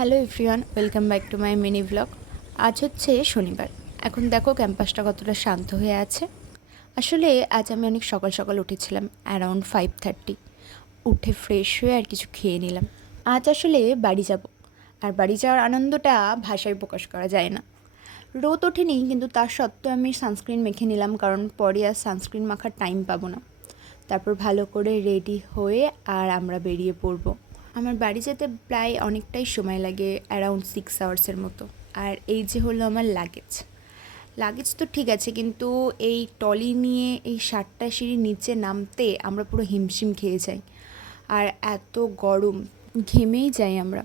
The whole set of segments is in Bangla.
Hello everyone, welcome back to my mini blog. আজ হচ্ছে শনিবার। এখন দেখো ক্যাম্পাসটা কতটা শান্ত হয়ে আছে। আসলে আজ আমি অনেক সকাল সকাল উঠেছিলাম, অ্যারাউন্ড 5:30। উঠে ফ্রেশ হয়ে আর কিছু খেয়ে নিলাম। আজ আসলে বাড়ি যাব, আর বাড়ি যাওয়ার আনন্দটা ভাষায় প্রকাশ করা যায় না। রোদ ওঠেনি, কিন্তু তার সত্ত্বেও আমি সানস্ক্রিন মেখে নিলাম, কারণ পরে আর সানস্ক্রিন মাখার টাইম পাবো না। তারপর ভালো করে রেডি হয়ে আর আমরা বেরিয়ে পড়বো। আমার বাড়ি যেতে প্রায় অনেকটাই সময় লাগে, অ্যারাউন্ড 6 আওয়ার্সের মতো। আর এই যে হলো আমার লাগেজ তো ঠিক আছে, কিন্তু এই টলি নিয়ে এই 7টা সিঁড়ি নিচে নামতে আমরা পুরো হিমশিম খেয়ে যাই। আর এত গরম, ঘেমেই যাই আমরা।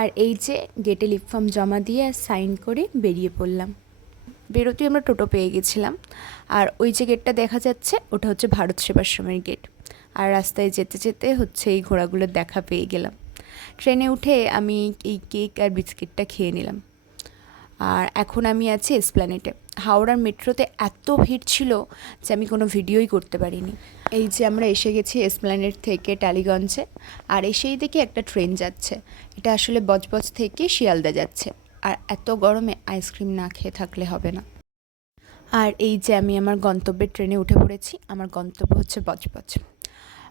আর এই যে গেটে লিফট জমা দিয়ে আর সাইন করে বেরিয়ে পড়লাম। বেরোতেই আমরা টোটো পেয়ে গেছিলাম। আর ওই যে গেটটা দেখা যাচ্ছে, ওটা হচ্ছে ভারত সেবাশ্রমের গেট। আর রাস্তায় যেতে যেতে হচ্ছে এই ঘোড়াগুলোর দেখা পেয়ে গেলাম। ট্রেনে উঠে আমি এই কেক আর বিস্কিটটা খেয়ে নিলাম। আর এখন আমি আছি এসপ্ল্যানেটে। হাওড়ার মেট্রোতে এত ভিড় ছিল যে আমি কোনো ভিডিওই করতে পারিনি। এই যে আমরা এসে গেছি এসপ্ল্যানেট থেকে টালিগঞ্জে। আর এসেই দেখি একটা ট্রেন যাচ্ছে। এটা আসলে বজবজ থেকে শিয়ালদা যাচ্ছে। আর এত গরমে আইসক্রিম না খেয়ে থাকলে হবে না। আর এই যে আমি আমার গন্তব্যের ট্রেনে উঠে পড়েছি। আমার গন্তব্য হচ্ছে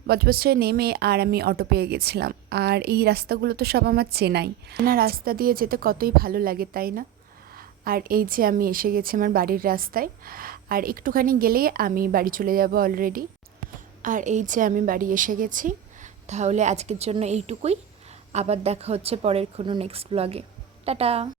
বজবজে নেমে আর আমি অটো পেয়ে গেছিলাম। আর এই রাস্তাগুলো তো সব আমার চেনাই না, রাস্তা দিয়ে যেতে কতই ভালো লাগে, তাই না? আর এই যে আমি এসে গেছি আমার বাড়ির রাস্তায়। আর একটুখানি গেলেই আমি বাড়ি চলে যাব অলরেডি। আর এই যে আমি বাড়ি এসে গেছি। তাহলে আজকের জন্য এইটুকুই। আবার দেখা হচ্ছে পরের কোনো নেক্সট ব্লগে। টাটা।